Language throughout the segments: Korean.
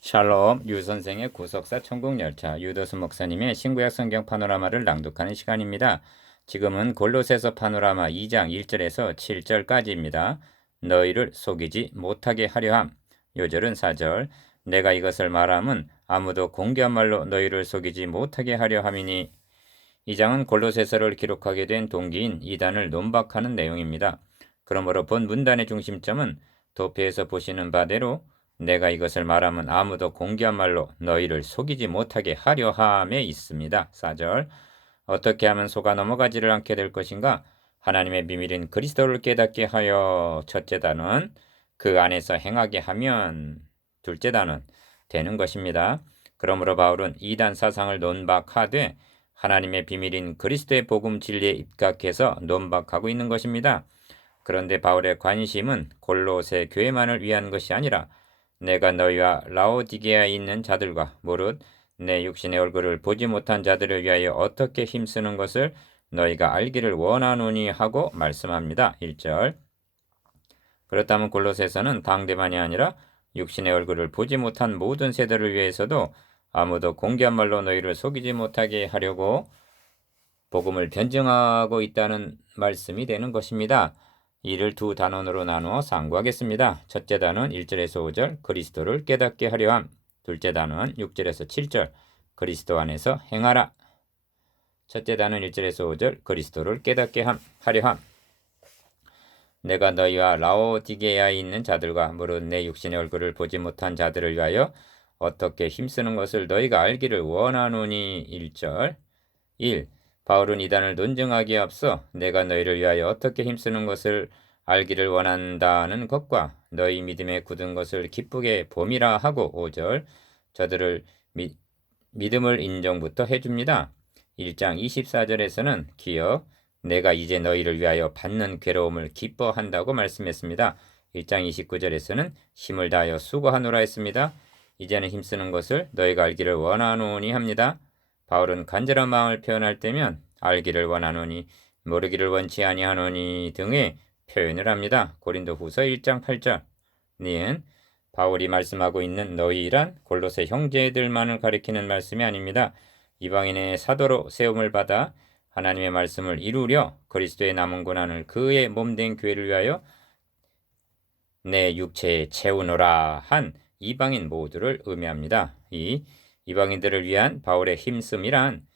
샬롬 유선생의 구속사 천국열차 유도수 목사님의 신구약 성경 파노라마를 낭독하는 시간입니다. 지금은 골로새서 파노라마 2장 1절에서 7절까지입니다. 너희를 속이지 못하게 하려함. 요절은 4절. 내가 이것을 말함은 아무도 공개한 말로 너희를 속이지 못하게 하려 함이니. 이 장은 골로새서를 기록하게 된 동기인 이단을 논박하는 내용입니다. 그러므로 본 문단의 중심점은 도표에서 보시는 바대로 내가 이것을 말하면 아무도 공개한 말로 너희를 속이지 못하게 하려 함에 있습니다. 4절. 어떻게 하면 속아 넘어가지를 않게 될 것인가? 하나님의 비밀인 그리스도를 깨닫게 하여 첫째 단원, 그 안에서 행하게 하면 둘째 단원 되는 것입니다. 그러므로 바울은 이단 사상을 논박하되 하나님의 비밀인 그리스도의 복음 진리에 입각해서 논박하고 있는 것입니다. 그런데 바울의 관심은 골로새 교회만을 위한 것이 아니라 내가 너희와 라오디게아에 있는 자들과 무릇 내 육신의 얼굴을 보지 못한 자들을 위하여 어떻게 힘쓰는 것을 너희가 알기를 원하노니 하고 말씀합니다. 1절. 그렇다면 골로새서는 당대만이 아니라 육신의 얼굴을 보지 못한 모든 세대를 위해서도 아무도 공개한 말로 너희를 속이지 못하게 하려고 복음을 변증하고 있다는 말씀이 되는 것입니다. 이를 두 단원으로 나누어 상고하겠습니다. 첫째 단원 1절에서 5절 그리스도를 깨닫게 하려 함. 둘째 단원 6절에서 7절 그리스도 안에서 행하라. 첫째 단원 1절에서 5절 그리스도를 깨닫게 하려 함. 내가 너희와 라오디게아에 있는 자들과 무릇 내 육신의 얼굴을 보지 못한 자들을 위하여 어떻게 힘쓰는 것을 너희가 알기를 원하노니. 1절 1. 바울은 이단을 논증하기에 앞서 내가 너희를 위하여 어떻게 힘쓰는 것을 알기를 원한다는 것과 너희 믿음에 굳은 것을 기쁘게 봄이라 하고 5절 저들을 믿음을 인정부터 해줍니다. 1장 24절에서는 기어 내가 이제 너희를 위하여 받는 괴로움을 기뻐한다고 말씀했습니다. 1장 29절에서는 힘을 다하여 수고하노라 했습니다. 이제는 힘쓰는 것을 너희가 알기를 원하노니 합니다. 바울은 간절한 마음을 표현할 때면 알기를 원하노니 모르기를 원치 아니하노니 등의 표현을 합니다. 고린도후서 1장 8절. 니은 바울이 말씀하고 있는 너희란 골로새 형제들만을 가리키는 말씀이 아닙니다. 이방인의 사도로 세움을 받아 하나님의 말씀을 이루려 그리스도의 남은 고난을 그의 몸된 교회를 위하여 내 육체에 채우노라 한 이방인 모두를 의미합니다. 이 이방인들을 위한 바울의 힘씀이란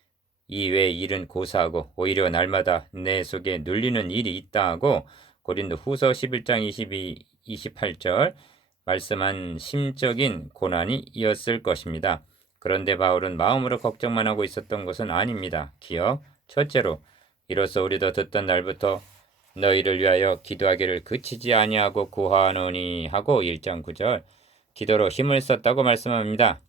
이외의 일은 고사하고 오히려 날마다 내 속에 눌리는 일이 있다고 고린도 후서 11장 28절 말씀한 심적인 고난이었을 것입니다. 그런데 바울은 마음으로 걱정만 하고 있었던 것은 아닙니다. 기억, 첫째로 이로써 우리도 듣던 날부터 너희를 위하여 기도하기를 그치지 아니하고 구하노니 하고 1장 9절 기도로 힘을 썼다고 말씀합니다.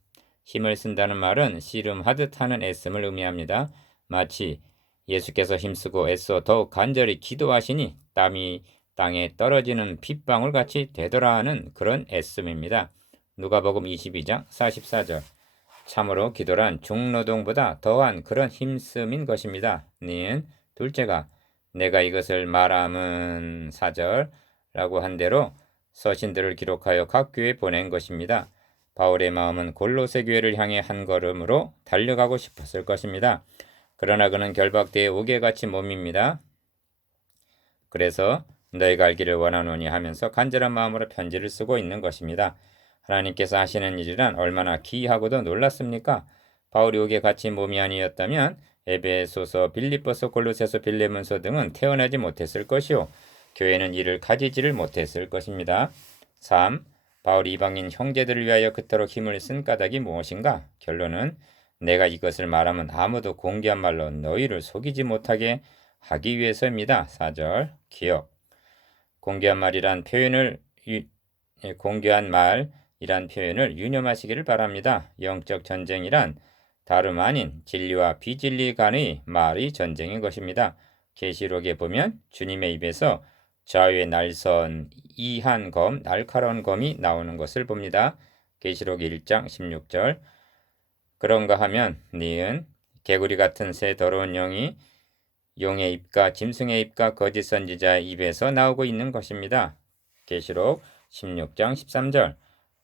힘을 쓴다는 말은 씨름하듯 하는 애씀을 의미합니다. 마치 예수께서 힘쓰고 애써 더욱 간절히 기도하시니 땀이 땅에 떨어지는 핏방울 같이 되더라 하는 그런 애씀입니다. 누가복음 22장 44절 참으로 기도란 중노동보다 더한 그런 힘씀인 것입니다. 는 둘째가 내가 이것을 말함은 4절라고 한 대로 서신들을 기록하여 각 교회에 보낸 것입니다. 바울의 마음은 골로새 교회를 향해 한 걸음으로 달려가고 싶었을 것입니다. 그러나 그는 결박대의 옥에같이 몸입니다. 그래서 너희가 알기를 원하노니 하면서 간절한 마음으로 편지를 쓰고 있는 것입니다. 하나님께서 하시는 일이란 얼마나 기이하고도 놀랍습니까? 바울이 옥에 갇힌 몸이 아니었다면 에베소서, 빌립보서, 골로새서, 빌레몬서 등은 태어나지 못했을 것이요 교회는 이를 가지지를 못했을 것입니다. 3. 바울이 이방인 형제들을 위하여 그토록 힘을 쓴 까닭이 무엇인가? 결론은 내가 이것을 말하면 아무도 공개한 말로 너희를 속이지 못하게 하기 위해서입니다. 4절 기억 공개한 말이란 표현을 유념하시기를 바랍니다. 영적 전쟁이란 다름 아닌 진리와 비진리 간의 말의 전쟁인 것입니다. 계시록에 보면 주님의 입에서 좌우의 날선 이한 검, 날카로운 검이 나오는 것을 봅니다. 계시록 1장 16절 그런가 하면 니은 개구리 같은 새 더러운 영이 용의 입과 짐승의 입과 거짓 선지자의 입에서 나오고 있는 것입니다. 계시록 16장 13절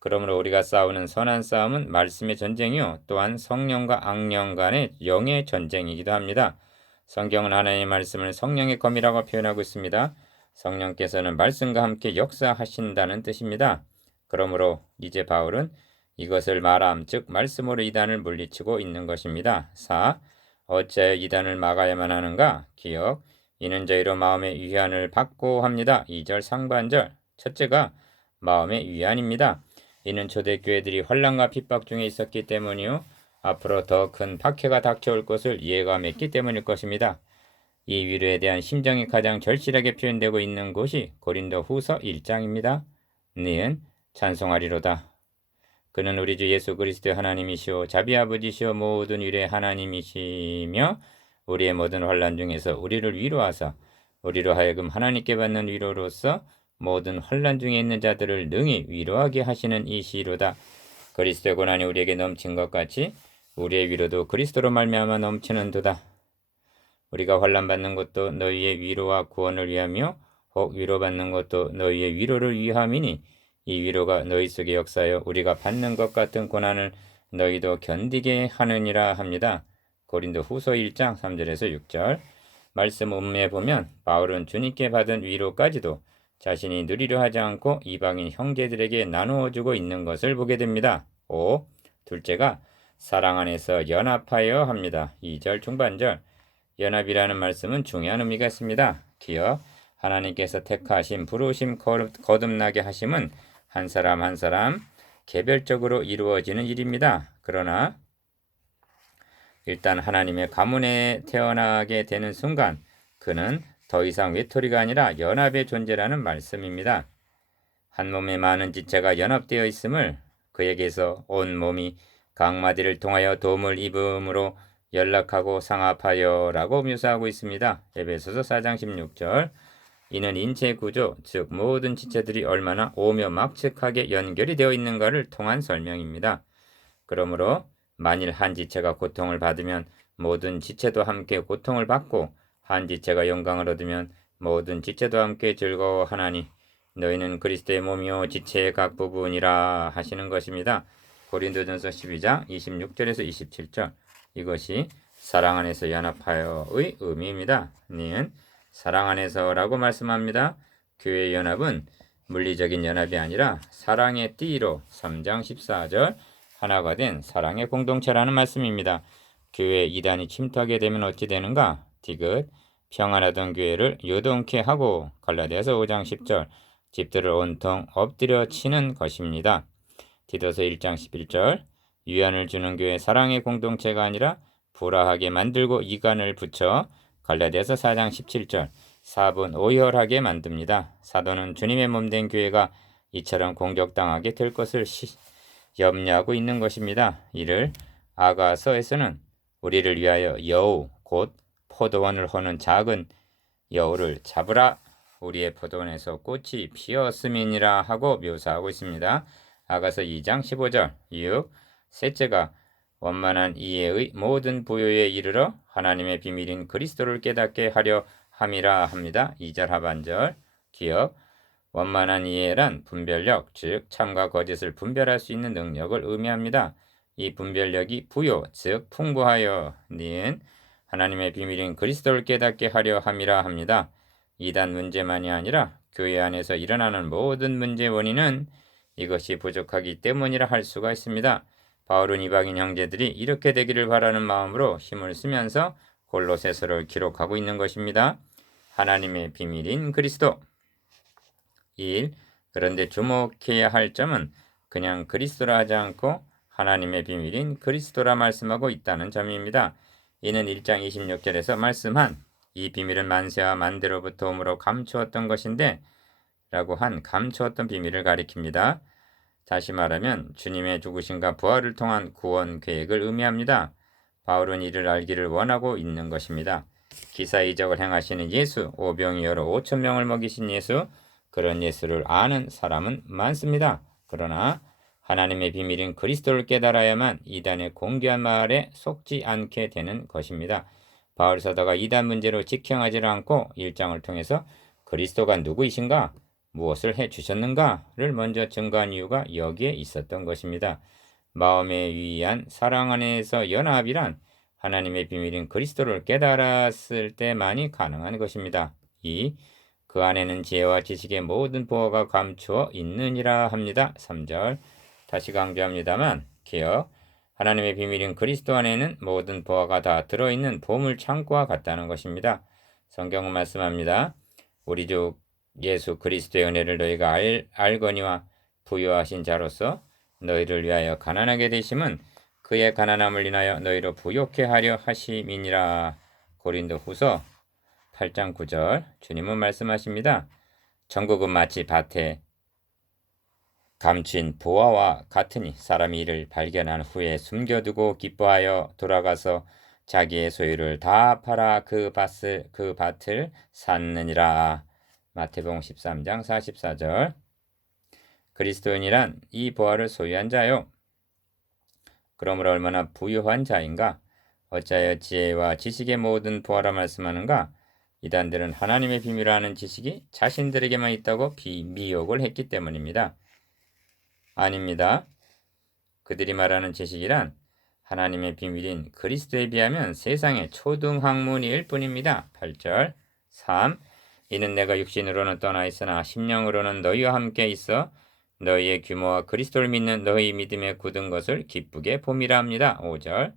그러므로 우리가 싸우는 선한 싸움은 말씀의 전쟁이요 또한 성령과 악령 간의 영의 전쟁이기도 합니다. 성경은 하나님의 말씀을 성령의 검이라고 표현하고 있습니다. 성령께서는 말씀과 함께 역사하신다는 뜻입니다. 그러므로 이제 바울은 이것을 말함, 즉 말씀으로 이단을 물리치고 있는 것입니다. 4. 어찌하여 이단을 막아야만 하는가? 기억. 이는 저희로 마음의 위안을 받고 합니다. 2절 상반절. 첫째가 마음의 위안입니다. 이는 초대교회들이 환난과 핍박 중에 있었기 때문이요. 앞으로 더 큰 박해가 닥쳐올 것을 예감했기 때문일 것입니다. 이 위로에 대한 심정이 가장 절실하게 표현되고 있는 곳이 고린도 후서 1장입니다. 니은 찬송하리로다. 그는 우리 주 예수 그리스도의 하나님이시오 자비 아버지시오 모든 위로의 하나님이시며 우리의 모든 환난 중에서 우리를 위로하사 우리로 하여금 하나님께 받는 위로로서 모든 환난 중에 있는 자들을 능히 위로하게 하시는 이시로다. 그리스도의 고난이 우리에게 넘친 것 같이 우리의 위로도 그리스도로 말미암아 넘치는도다. 우리가 환난 받는 것도 너희의 위로와 구원을 위하며 혹 위로받는 것도 너희의 위로를 위함이니 이 위로가 너희 속에 역사하여 우리가 받는 것 같은 고난을 너희도 견디게 하느니라 합니다. 고린도 후서 1장 3절에서 6절. 말씀 음매에 보면 바울은 주님께 받은 위로까지도 자신이 누리려 하지 않고 이방인 형제들에게 나누어 주고 있는 것을 보게 됩니다. 5. 둘째가 사랑 안에서 연합하여 합니다. 2절 중반절. 연합이라는 말씀은 중요한 의미가 있습니다. 기억. 하나님께서 택하심, 부르심, 거듭나게 하심은 한 사람 한 사람 개별적으로 이루어지는 일입니다. 그러나 일단 하나님의 가문에 태어나게 되는 순간 그는 더 이상 외톨이가 아니라 연합의 존재라는 말씀입니다. 한 몸에 많은 지체가 연합되어 있음을 그에게서 온 몸이 각마디를 통하여 도움을 입음으로 연락하고 상합하여 라고 묘사하고 있습니다. 에베소서 4장 16절. 이는 인체 구조, 즉 모든 지체들이 얼마나 오며 막측하게 연결이 되어 있는가를 통한 설명입니다. 그러므로 만일 한 지체가 고통을 받으면 모든 지체도 함께 고통을 받고 한 지체가 영광을 얻으면 모든 지체도 함께 즐거워하나니 너희는 그리스도의 몸이요 지체의 각 부분이라 하시는 것입니다. 고린도전서 12장 26절에서 27절. 이것이 사랑 안에서 연합하여의 의미입니다. 니은 사랑 안에서라고 말씀합니다. 교회의 연합은 물리적인 연합이 아니라 사랑의 띠로 3장 14절 하나가 된 사랑의 공동체라는 말씀입니다. 교회에 이단이 침투하게 되면 어찌 되는가? 디귿 평안하던 교회를 요동케 하고 갈라디아서 5장 10절 집들을 온통 엎드려 치는 것입니다. 디도서 1장 11절 위안을 주는 교회 사랑의 공동체가 아니라 불화하게 만들고 이간을 붙여 갈라디아서 4장 17절 사분 오열하게 만듭니다. 사도는 주님의 몸된 교회가 이처럼 공격당하게 될 것을 염려하고 있는 것입니다. 이를 아가서에서는 우리를 위하여 여우 곧 포도원을 허는 작은 여우를 잡으라 우리의 포도원에서 꽃이 피었음이니라 하고 묘사하고 있습니다. 아가서 2장 15절 6. 셋째가 원만한 이해의 모든 부요에 이르러 하나님의 비밀인 그리스도를 깨닫게 하려 함이라 합니다. 2절 하반절 기억 원만한 이해란 분별력, 즉 참과 거짓을 분별할 수 있는 능력을 의미합니다. 이 분별력이 부요, 즉 풍부하여 니은 하나님의 비밀인 그리스도를 깨닫게 하려 함이라 합니다. 이단 문제만이 아니라 교회 안에서 일어나는 모든 문제의 원인은 이것이 부족하기 때문이라 할 수가 있습니다. 바울은 이방인 형제들이 이렇게 되기를 바라는 마음으로 힘을 쓰면서 골로새서를 기록하고 있는 것입니다. 하나님의 비밀인 그리스도 1. 그런데 주목해야 할 점은 그냥 그리스도라 하지 않고 하나님의 비밀인 그리스도라 말씀하고 있다는 점입니다. 이는 1장 26절에서 말씀한 이 비밀은 만세와 만대로부터 오므로 감추었던 것인데 라고 한 감추었던 비밀을 가리킵니다. 다시 말하면 주님의 죽으심과 부활을 통한 구원 계획을 의미합니다. 바울은 이를 알기를 원하고 있는 것입니다. 기사 이적을 행하시는 예수, 오병이 여러 5천 명을 먹이신 예수, 그런 예수를 아는 사람은 많습니다. 그러나 하나님의 비밀인 그리스도를 깨달아야만 이단의 공개한 말에 속지 않게 되는 것입니다. 바울 사도가 이단 문제로 직행하지 않고 1장을 통해서 그리스도가 누구이신가? 무엇을 해 주셨는가를 먼저 증거한 이유가 여기에 있었던 것입니다. 마음에 위한 사랑 안에서 연합이란 하나님의 비밀인 그리스도를 깨달았을 때만이 가능한 것입니다. 그 안에는 지혜와 지식의 모든 보화가 감추어 있느니라 합니다. 3절 다시 강조합니다만 기억 하나님의 비밀인 그리스도 안에는 모든 보화가 다 들어있는 보물 창고와 같다는 것입니다. 성경은 말씀합니다. 우리 주 예수 그리스도의 은혜를 너희가 알거니와 부유하신 자로서 너희를 위하여 가난하게 되심은 그의 가난함을 인하여 너희로 부욕해 하려 하심이니라. 고린도후서 8장 9절 주님은 말씀하십니다. 천국은 마치 밭에 감춘 보화와 같으니 사람이 이를 발견한 후에 숨겨두고 기뻐하여 돌아가서 자기의 소유를 다 팔아 그 밭을 샀느니라. 마태복음 13장 44절 그리스도인이란 이 보화를 소유한 자요. 그러므로 얼마나 부유한 자인가? 어찌하여 지혜와 지식의 모든 보화라 말씀하는가? 이단들은 하나님의 비밀을 아는 지식이 자신들에게만 있다고 미혹을 했기 때문입니다. 아닙니다. 그들이 말하는 지식이란 하나님의 비밀인 그리스도에 비하면 세상의 초등학문일 뿐입니다. 8절 3. 이는 내가 육신으로는 떠나 있으나 심령으로는 너희와 함께 있어 너희의 규모와 그리스도를 믿는 너희 믿음에 굳은 것을 기쁘게 봄이라 합니다. 5절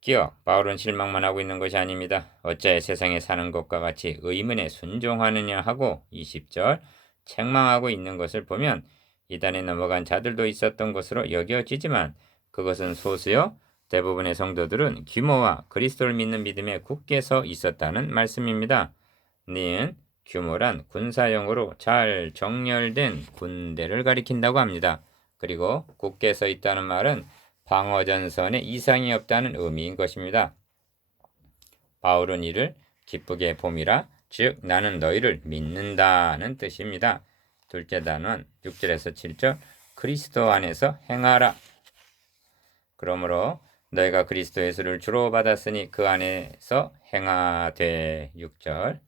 기억 바울은 실망만 하고 있는 것이 아닙니다. 어찌하여 세상에 사는 것과 같이 의문에 순종하느냐 하고 20절 책망하고 있는 것을 보면 이단에 넘어간 자들도 있었던 것으로 여겨지지만 그것은 소수요 대부분의 성도들은 규모와 그리스도를 믿는 믿음에 굳게 서 있었다는 말씀입니다. 니은 규모란 군사용어로 잘 정렬된 군대를 가리킨다고 합니다. 그리고 굳게 서 있다는 말은 방어전선에 이상이 없다는 의미인 것입니다. 바울은 이를 기쁘게 봄이라 즉 나는 너희를 믿는다는 뜻입니다. 둘째 단원 6절에서 7절 그리스도 안에서 행하라. 그러므로 너희가 그리스도 예수를 주로 받았으니 그 안에서 행하되 6절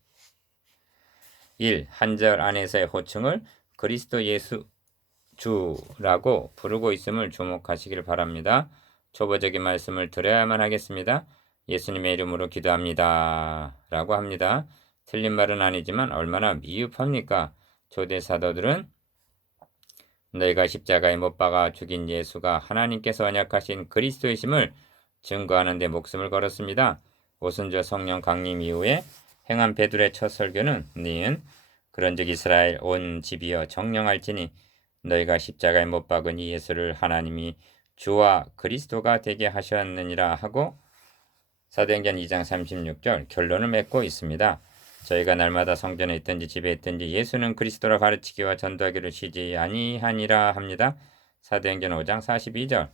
1. 한 절 안에서의 호칭을 그리스도 예수 주라고 부르고 있음을 주목하시길 바랍니다. 초보적인 말씀을 드려야만 하겠습니다. 예수님의 이름으로 기도합니다. 라고 합니다. 틀린 말은 아니지만 얼마나 미흡합니까? 초대 사도들은 너희가 십자가에 못 박아 죽인 예수가 하나님께서 언약하신 그리스도이심을 증거하는 데 목숨을 걸었습니다. 오순절 성령 강림 이후에 행한 베드로의 첫 설교는 니은 그런즉 이스라엘 온 집이여 정령할지니 너희가 십자가에 못 박은 이 예수를 하나님이 주와 그리스도가 되게 하셨느니라 하고 사도행전 2장 36절 결론을 맺고 있습니다. 저희가 날마다 성전에 있든지 집에 있든지 예수는 그리스도라 가르치기와 전도하기를 쉬지 아니하니라 합니다. 사도행전 5장 42절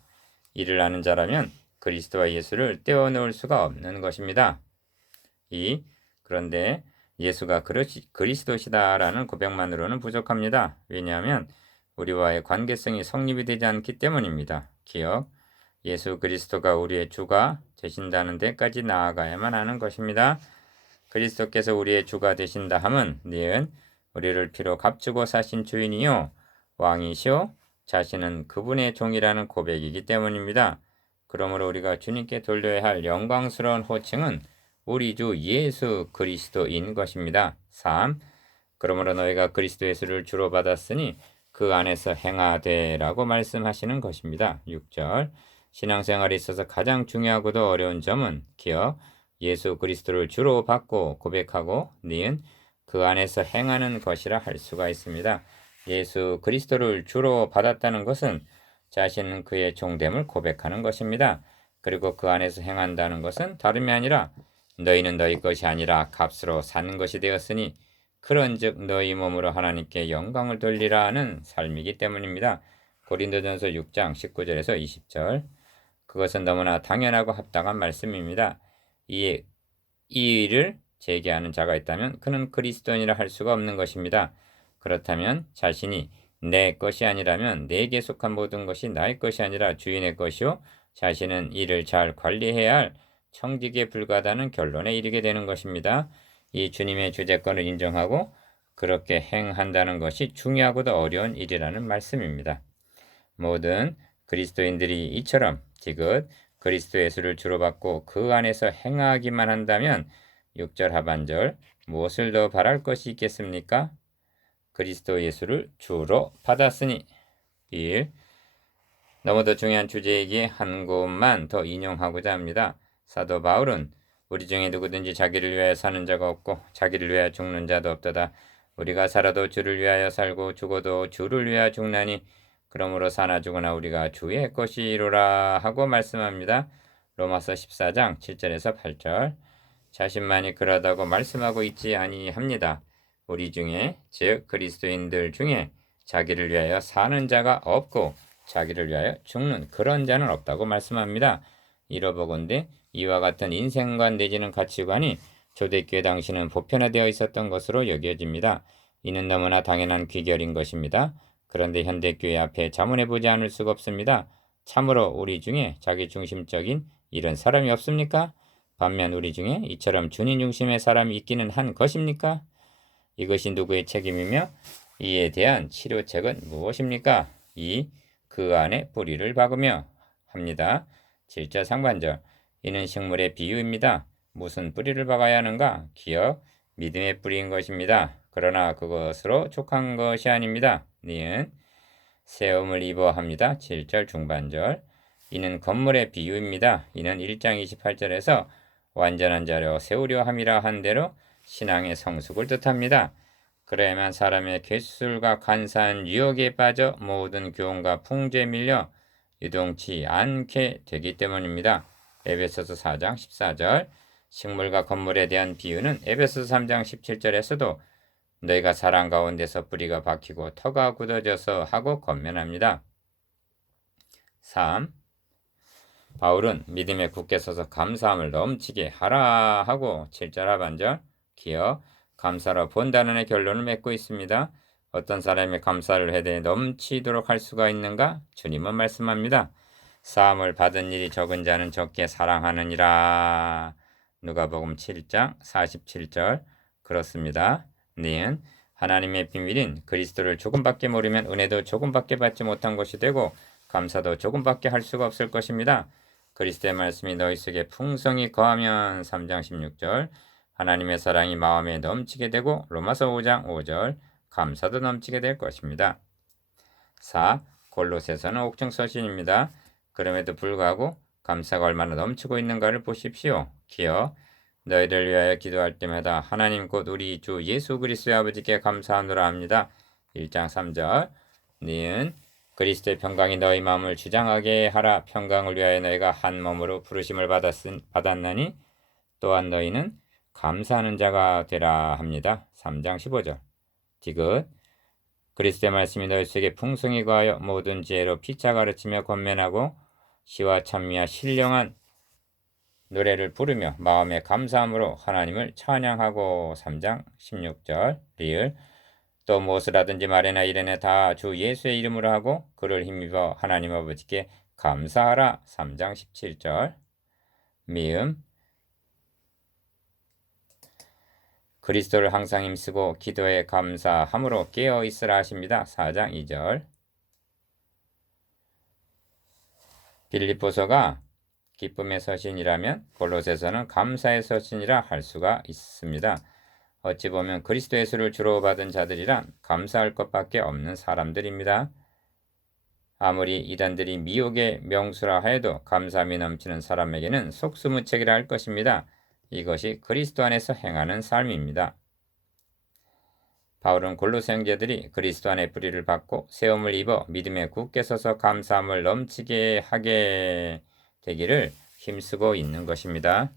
이를 아는 자라면 그리스도와 예수를 떼어놓을 수가 없는 것입니다. 그런데 예수가 그리스도시다라는 고백만으로는 부족합니다. 왜냐하면 우리와의 관계성이 성립이 되지 않기 때문입니다. 기억, 예수 그리스도가 우리의 주가 되신다는 데까지 나아가야만 하는 것입니다. 그리스도께서 우리의 주가 되신다 함은 니은 우리를 피로 값주고 사신 주인이요 왕이시오 자신은 그분의 종이라는 고백이기 때문입니다. 그러므로 우리가 주님께 돌려야 할 영광스러운 호칭은 우리 주 예수 그리스도인 것입니다. 3. 그러므로 너희가 그리스도 예수를 주로 받았으니 그 안에서 행하되라고 말씀하시는 것입니다. 6절 신앙생활에 있어서 가장 중요하고도 어려운 점은 기억 예수 그리스도를 주로 받고 고백하고 니은 그 안에서 행하는 것이라 할 수가 있습니다. 예수 그리스도를 주로 받았다는 것은 자신은 그의 종됨을 고백하는 것입니다. 그리고 그 안에서 행한다는 것은 다름이 아니라 너희는 너희 것이 아니라 값으로 산 것이 되었으니 그런즉 너희 몸으로 하나님께 영광을 돌리라는 삶이기 때문입니다. 고린도전서 6장 19절에서 20절 그것은 너무나 당연하고 합당한 말씀입니다. 이 일을 제기하는 자가 있다면 그는 그리스도인이라 할 수가 없는 것입니다. 그렇다면 자신이 내 것이 아니라면 내게 속한 모든 것이 나의 것이 아니라 주인의 것이요 자신은 이를 잘 관리해야 할 청직에 불과하다는 결론에 이르게 되는 것입니다. 이 주님의 주재권을 인정하고 그렇게 행한다는 것이 중요하고도 어려운 일이라는 말씀입니다. 모든 그리스도인들이 이처럼 지긋 그리스도 예수를 주로 받고 그 안에서 행하기만 한다면 6절 하반절 무엇을 더 바랄 것이 있겠습니까? 그리스도 예수를 주로 받았으니 1. 너무도 중요한 주제이기에 한 곳만 더 인용하고자 합니다. 사도 바울은 우리 중에 누구든지 자기를 위하여 사는 자가 없고 자기를 위하여 죽는 자도 없도다. 우리가 살아도 주를 위하여 살고 죽어도 주를 위하여 죽나니 그러므로 사나 죽으나 우리가 주의 것이로라 하고 말씀합니다. 로마서 14장 7절에서 8절. 자신만이 그러다고 말씀하고 있지 아니합니다. 우리 중에 즉 그리스도인들 중에 자기를 위하여 사는 자가 없고 자기를 위하여 죽는 그런 자는 없다고 말씀합니다. 이러보건대 이와 같은 인생관 내지는 가치관이 초대교회 당시는 보편화되어 있었던 것으로 여겨집니다. 이는 너무나 당연한 귀결인 것입니다. 그런데 현대교회 앞에 자문해보지 않을 수가 없습니다. 참으로 우리 중에 자기중심적인 이런 사람이 없습니까? 반면 우리 중에 이처럼 주님 중심의 사람이 있기는 한 것입니까? 이것이 누구의 책임이며 이에 대한 치료책은 무엇입니까? 2. 그 안에 뿌리를 박으며 합니다. 7절 상반절. 이는 식물의 비유입니다. 무슨 뿌리를 박아야 하는가? 기억, 믿음의 뿌리인 것입니다. 그러나 그것으로 족한 것이 아닙니다. 니은 세움을 입어 합니다. 7절 중반절. 이는 건물의 비유입니다. 이는 1장 28절에서 완전한 자로 세우려 함이라 한 대로 신앙의 성숙을 뜻합니다. 그래야만 사람의 갯술과 간사한 유혹에 빠져 모든 교훈과 풍조에 밀려 유동치 않게 되기 때문입니다. 에베소서 4장 14절. 식물과 건물에 대한 비유는 에베소서 3장 17절에서도 너희가 사랑 가운데서 뿌리가 박히고 터가 굳어져서 하고 권면합니다. 3. 바울은 믿음에 굳게 서서 감사함을 넘치게 하라 하고 7절 하반절 기어 감사로 본다는의 결론을 맺고 있습니다. 어떤 사람이 감사를 해대 넘치도록 할 수가 있는가? 주님은 말씀합니다. 사함을 받은 일이 적은 자는 적게 사랑하느니라. 누가복음 7장 47절. 그렇습니다. 니은 하나님의 비밀인 그리스도를 조금밖에 모르면 은혜도 조금밖에 받지 못한 것이 되고 감사도 조금밖에 할 수가 없을 것입니다. 그리스도의 말씀이 너희 속에 풍성히 거하면 3장 16절. 하나님의 사랑이 마음에 넘치게 되고 로마서 5장 5절 감사도 넘치게 될 것입니다. 4. 골로새서는 옥중 서신입니다. 그럼에도 불구하고 감사가 얼마나 넘치고 있는가를 보십시오. 기어 너희를 위하여 기도할 때마다 하나님 곧 우리 주 예수 그리스도의 아버지께 감사하노라 합니다. 1장 3절 니은 그리스도의 평강이 너희 마음을 주장하게 하라. 평강을 위하여 너희가 한 몸으로 부르심을 받았나니 또한 너희는 감사하는 자가 되라 합니다. 3장 15절 디귿 그리스도의 말씀이 너희 속에 풍성히 거하여 모든 지혜로 피차 가르치며 권면하고 시와 찬미와 신령한 노래를 부르며 마음의 감사함으로 하나님을 찬양하고 3장 16절 리을 또 무엇을 하든지 말이나 이래나 다 주 예수의 이름으로 하고 그를 힘입어 하나님 아버지께 감사하라 3장 17절 미음 그리스도를 항상 힘쓰고 기도에 감사함으로 깨어 있으라 하십니다. 4장 2절 빌립보서가 기쁨의 서신이라면 골로새서는 감사의 서신이라 할 수가 있습니다. 어찌 보면 그리스도 예수를 주로 받은 자들이란 감사할 것밖에 없는 사람들입니다. 아무리 이단들이 미혹의 명수라 하여도 감사함이 넘치는 사람에게는 속수무책이라 할 것입니다. 이것이 그리스도 안에서 행하는 삶입니다. 바울은 골로새 형제들이 그리스도 안에 뿌리를 받고 세움을 입어 믿음에 굳게 서서 감사함을 넘치게 하게 되기를 힘쓰고 있는 것입니다.